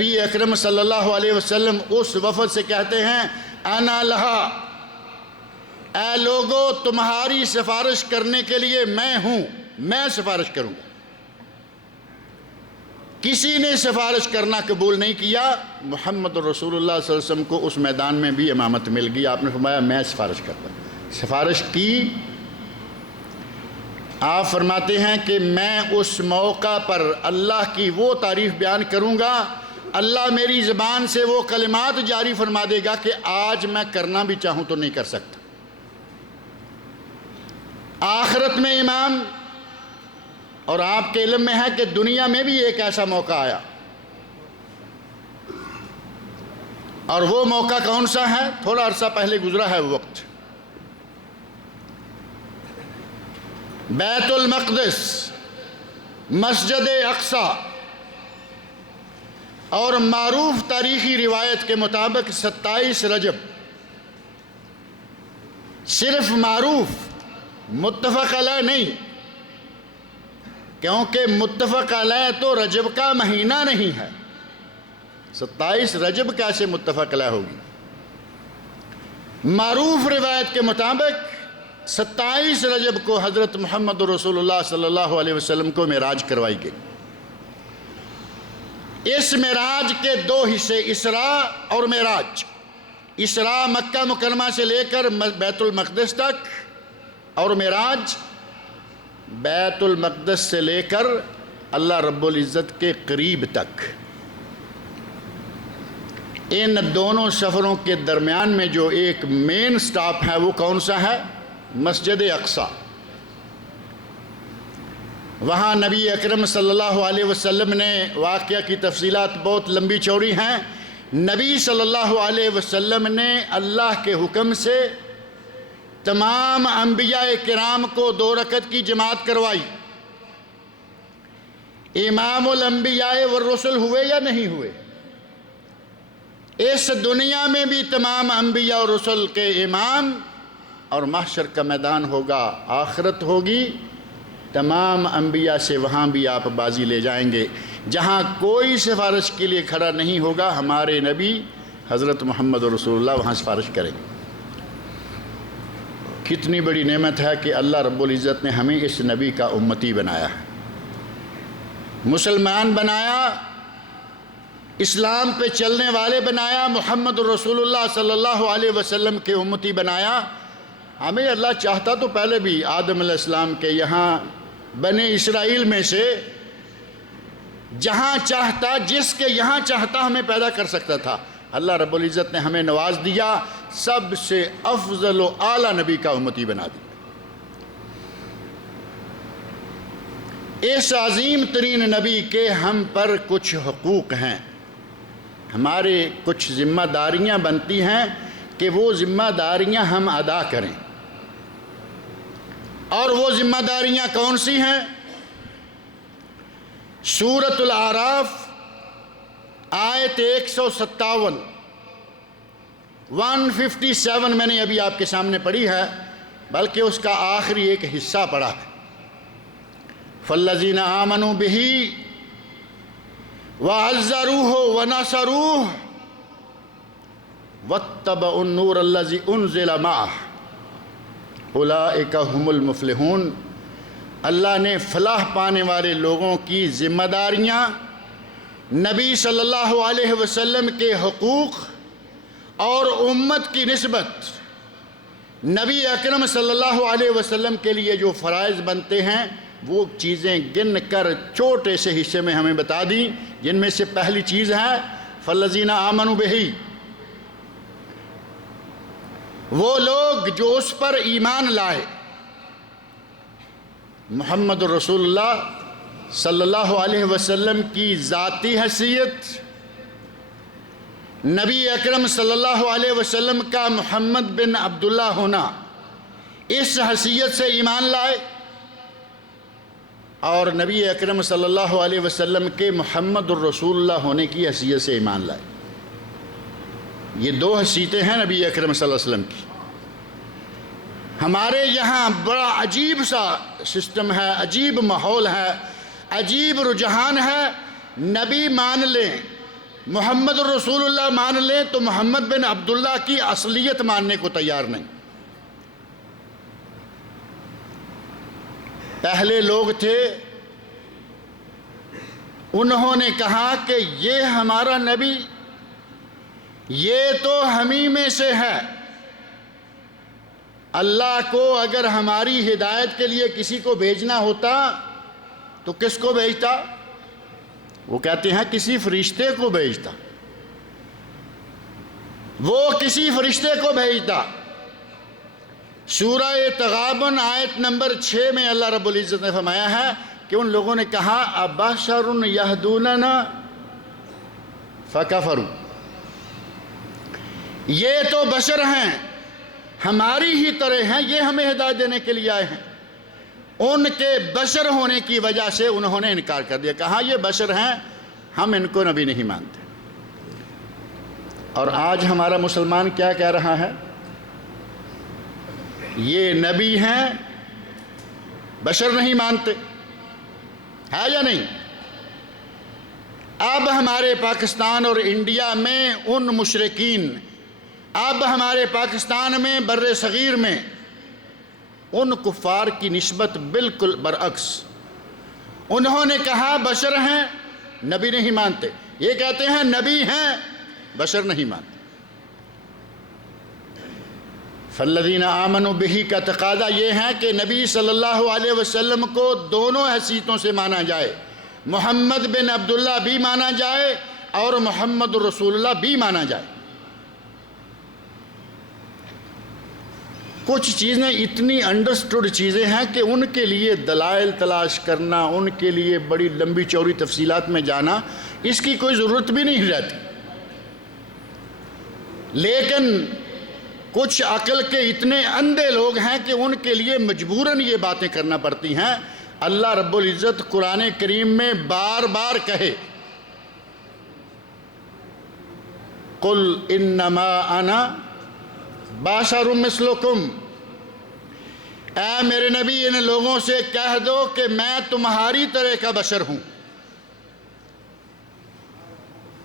نبی اکرم صلی اللہ علیہ وسلم اس وفد سے کہتے ہیں انا لہا، اے لوگو تمہاری سفارش کرنے کے لیے میں ہوں، میں سفارش کروں گا۔ کسی نے سفارش کرنا قبول نہیں کیا، محمد رسول اللہ صلی اللہ علیہ وسلم کو اس میدان میں بھی امامت مل گئی۔ آپ نے فرمایا میں سفارش کرتا ہوں، سفارش کی۔ آپ فرماتے ہیں کہ میں اس موقع پر اللہ کی وہ تعریف بیان کروں گا، اللہ میری زبان سے وہ کلمات جاری فرما دے گا کہ آج میں کرنا بھی چاہوں تو نہیں کر سکتا۔ آخرت میں امام، اور آپ کے علم میں ہے کہ دنیا میں بھی ایک ایسا موقع آیا، اور وہ موقع کون سا ہے؟ تھوڑا عرصہ پہلے گزرا ہے وہ وقت۔ بیت المقدس، مسجد اقصی، اور معروف تاریخی روایت کے مطابق 27 رجب، صرف معروف، متفق علیہ نہیں، کیونکہ متفق علیہ تو رجب کا مہینہ نہیں ہے، 27 رجب کیسے متفق علیہ ہوگی؟ معروف روایت کے مطابق 27 رجب کو حضرت محمد رسول اللہ صلی اللہ علیہ وسلم کو معراج کروائی گئی۔ اس معراج کے دو حصے، اسراء اور معراج۔ اسراء مکہ مکرمہ سے لے کر بیت المقدس تک، اور معراج بیت المقدس سے لے کر اللہ رب العزت کے قریب تک۔ ان دونوں سفروں کے درمیان میں جو ایک مین سٹاپ ہے وہ کون سا ہے؟ مسجد اقصی۔ وہاں نبی اکرم صلی اللہ علیہ وسلم نے، واقعہ کی تفصیلات بہت لمبی چوڑی ہیں، نبی صلی اللہ علیہ وسلم نے اللہ کے حکم سے تمام انبیاء کرام کو 2 رکعت کی جماعت کروائی۔ امام الانبیاء والرسل ہوئے یا نہیں ہوئے؟ اس دنیا میں بھی تمام انبیاء اور رسل کے امام، اور محشر کا میدان ہوگا، آخرت ہوگی، تمام انبیاء سے وہاں بھی آپ بازی لے جائیں گے۔ جہاں کوئی سفارش کے لیے کھڑا نہیں ہوگا، ہمارے نبی حضرت محمد رسول اللہ وہاں سفارش کریں گے۔ کتنی بڑی نعمت ہے کہ اللہ رب العزت نے ہمیں اس نبی کا امتی بنایا ہے، مسلمان بنایا، اسلام پہ چلنے والے بنایا، محمد رسول اللہ صلی اللہ علیہ وسلم کے امتی بنایا۔ ہمیں اللہ چاہتا تو پہلے بھی آدم علیہ السلام کے یہاں بنی اسرائیل میں سے جہاں چاہتا، جس کے یہاں چاہتا ہمیں پیدا کر سکتا تھا۔ اللہ رب العزت نے ہمیں نواز دیا، سب سے افضل و اعلیٰ نبی کا امتی بنا دیا۔ اس عظیم ترین نبی کے ہم پر کچھ حقوق ہیں، ہمارے کچھ ذمہ داریاں بنتی ہیں کہ وہ ذمہ داریاں ہم ادا کریں۔ اور وہ ذمہ داریاں کون سی ہیں؟ سورۃ الاعراف آیت 157 157 میں نے ابھی آپ کے سامنے پڑھی ہے، بلکہ اس کا آخری ایک حصہ پڑھا ہے۔ فَالَّذِينَ آمَنُوا بِهِ وَعَزَّرُوهُ وَنَصَرُوهُ وَاتَّبَعُوا النُّورَ الَّذِي أُنزِلَ مَعَهُ اولئک ھم المفلحون۔ اللہ نے فلاح پانے والے لوگوں کی ذمہ داریاں، نبی صلی اللہ علیہ وسلم کے حقوق اور امت کی نسبت نبی اکرم صلی اللہ علیہ وسلم کے لیے جو فرائض بنتے ہیں وہ چیزیں گن کر چھوٹے سے حصے میں ہمیں بتا دی، جن میں سے پہلی چیز ہے فَالَّذِينَ آمَنُوا بِهِ، وہ لوگ جو اس پر ایمان لائے۔ محمد رسول اللہ صلی اللہ علیہ وسلم کی ذاتی حیثیت، نبی اکرم صلی اللہ علیہ وسلم کا محمد بن عبداللہ ہونا، اس حیثیت سے ایمان لائے، اور نبی اکرم صلی اللہ علیہ وسلم کے محمد الرسول اللہ ہونے کی حیثیت سے ایمان لائے۔ یہ 2 حیثیتیں ہیں نبی اکرم صلی اللہ علیہ وسلم کی۔ ہمارے یہاں بڑا عجیب سا سسٹم ہے، عجیب ماحول ہے، عجیب رجحان ہے، نبی مان لیں، محمد الرسول اللہ مان لیں تو محمد بن عبداللہ کی اصلیت ماننے کو تیار نہیں۔ پہلے لوگ تھے، انہوں نے کہا کہ یہ ہمارا نبی، یہ تو ہمیں میں سے ہے، اللہ کو اگر ہماری ہدایت کے لیے کسی کو بھیجنا ہوتا تو کس کو بھیجتا؟ وہ کہتے ہیں کسی فرشتے کو بھیجتا، وہ کسی فرشتے کو بھیجتا۔ سورہ تغابن آیت نمبر 6 میں اللہ رب العزت نے فرمایا ہے کہ ان لوگوں نے کہا ابشر یہدوننا فکفروا، یہ تو بشر ہیں، ہماری ہی طرح ہیں، یہ ہمیں ہدایت دینے کے لیے آئے ہیں۔ ان کے بشر ہونے کی وجہ سے انہوں نے انکار کر دیا، کہا یہ بشر ہیں، ہم ان کو نبی نہیں مانتے۔ اور آج ہمارا مسلمان کیا کہہ رہا ہے؟ یہ نبی ہیں، بشر نہیں مانتے، ہے یا نہیں؟ اب ہمارے پاکستان اور انڈیا میں ان مشرکین، اب ہمارے پاکستان میں بر صغیر میں ان کفار کی نسبت بالکل برعکس، انہوں نے کہا بشر ہیں، نبی نہیں مانتے، یہ کہتے ہیں نبی ہیں، بشر نہیں مانتے۔ فالذین آمنوا بہ کا تقاضا یہ ہے کہ نبی صلی اللہ علیہ وسلم کو دونوں حیثیتوں سے مانا جائے، محمد بن عبداللہ بھی مانا جائے اور محمد رسول اللہ بھی مانا جائے۔ کچھ چیزیں اتنی انڈرسٹوڈ چیزیں ہیں کہ ان کے لیے دلائل تلاش کرنا، ان کے لیے بڑی لمبی چوڑی تفصیلات میں جانا، اس کی کوئی ضرورت بھی نہیں رہتی۔ لیکن کچھ عقل کے اتنے اندھے لوگ ہیں کہ ان کے لیے مجبوراً یہ باتیں کرنا پڑتی ہیں۔ اللہ رب العزت قرآن کریم میں بار بار کہے قل انما انا بشر مثلکم، اے میرے نبی ان لوگوں سے کہہ دو کہ میں تمہاری طرح کا بشر ہوں۔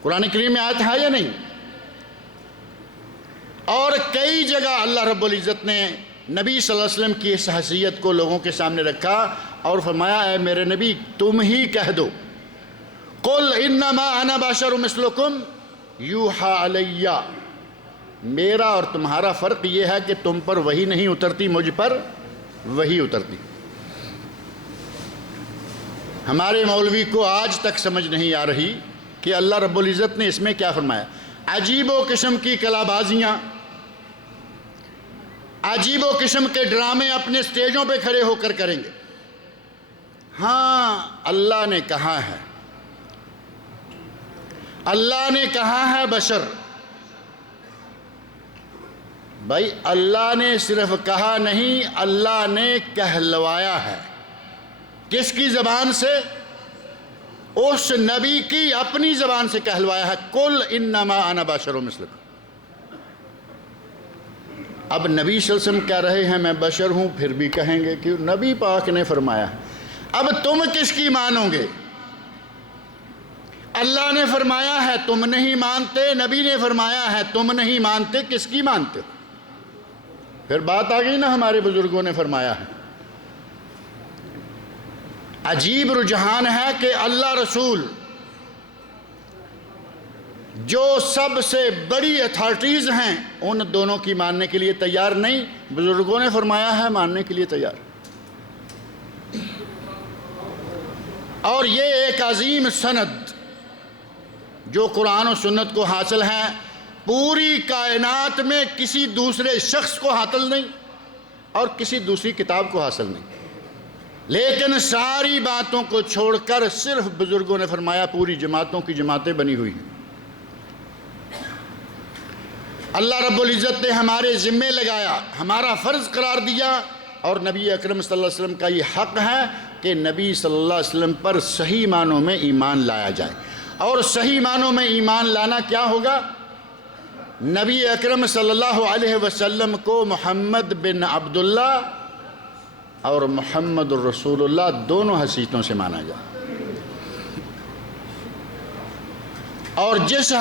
قرآن کریم میں آیت ہے یا نہیں؟ اور کئی جگہ اللہ رب العزت نے نبی صلی اللہ علیہ وسلم کی اس حیثیت کو لوگوں کے سامنے رکھا اور فرمایا اے میرے نبی تم ہی کہہ دو قل انما انا بشر مثلکم یوحی علی، میرا اور تمہارا فرق یہ ہے کہ تم پر وحی نہیں اترتی، مجھ پر وحی اترتی۔ ہمارے مولوی کو آج تک سمجھ نہیں آ رہی کہ اللہ رب العزت نے اس میں کیا فرمایا۔ عجیب و قسم کی کلابازیاں، عجیب و قسم کے ڈرامے اپنے سٹیجوں پہ کھڑے ہو کر کریں گے۔ ہاں اللہ نے کہا ہے، اللہ نے کہا ہے بشر، بھائی اللہ نے صرف کہا نہیں، اللہ نے کہلوایا ہے۔ کس کی زبان سے؟ اس نبی کی اپنی زبان سے کہلوایا ہے، قل انما انا بشر مثلکم۔ اب نبی صلی اللہ علیہ وسلم کہہ رہے ہیں میں بشر ہوں، پھر بھی کہیں گے کہ نبی پاک نے فرمایا ہے۔ اب تم کس کی مانو گے؟ اللہ نے فرمایا ہے تم نہیں مانتے، نبی نے فرمایا ہے تم نہیں مانتے، کس کی مانتے؟ پھر بات آ گئی نا، ہمارے بزرگوں نے فرمایا ہے۔ عجیب رجحان ہے کہ اللہ رسول جو سب سے بڑی اتھارٹیز ہیں ان دونوں کی ماننے کے لیے تیار نہیں، بزرگوں نے فرمایا ہے ماننے کے لیے تیار۔ اور یہ ایک عظیم سند جو قرآن و سنت کو حاصل ہے، پوری کائنات میں کسی دوسرے شخص کو حاصل نہیں اور کسی دوسری کتاب کو حاصل نہیں، لیکن ساری باتوں کو چھوڑ کر صرف بزرگوں نے فرمایا، پوری جماعتوں کی جماعتیں بنی ہوئی ہیں۔ اللہ رب العزت نے ہمارے ذمے لگایا، ہمارا فرض قرار دیا، اور نبی اکرم صلی اللہ علیہ وسلم کا یہ حق ہے کہ نبی صلی اللہ علیہ وسلم پر صحیح معنوں میں ایمان لایا جائے۔ اور صحیح معنوں میں ایمان لانا کیا ہوگا؟ نبی اکرم صلی اللہ علیہ وسلم کو محمد بن عبداللہ اور محمد الرسول اللہ دونوں حیثیتوں سے مانا جائے۔ اور جس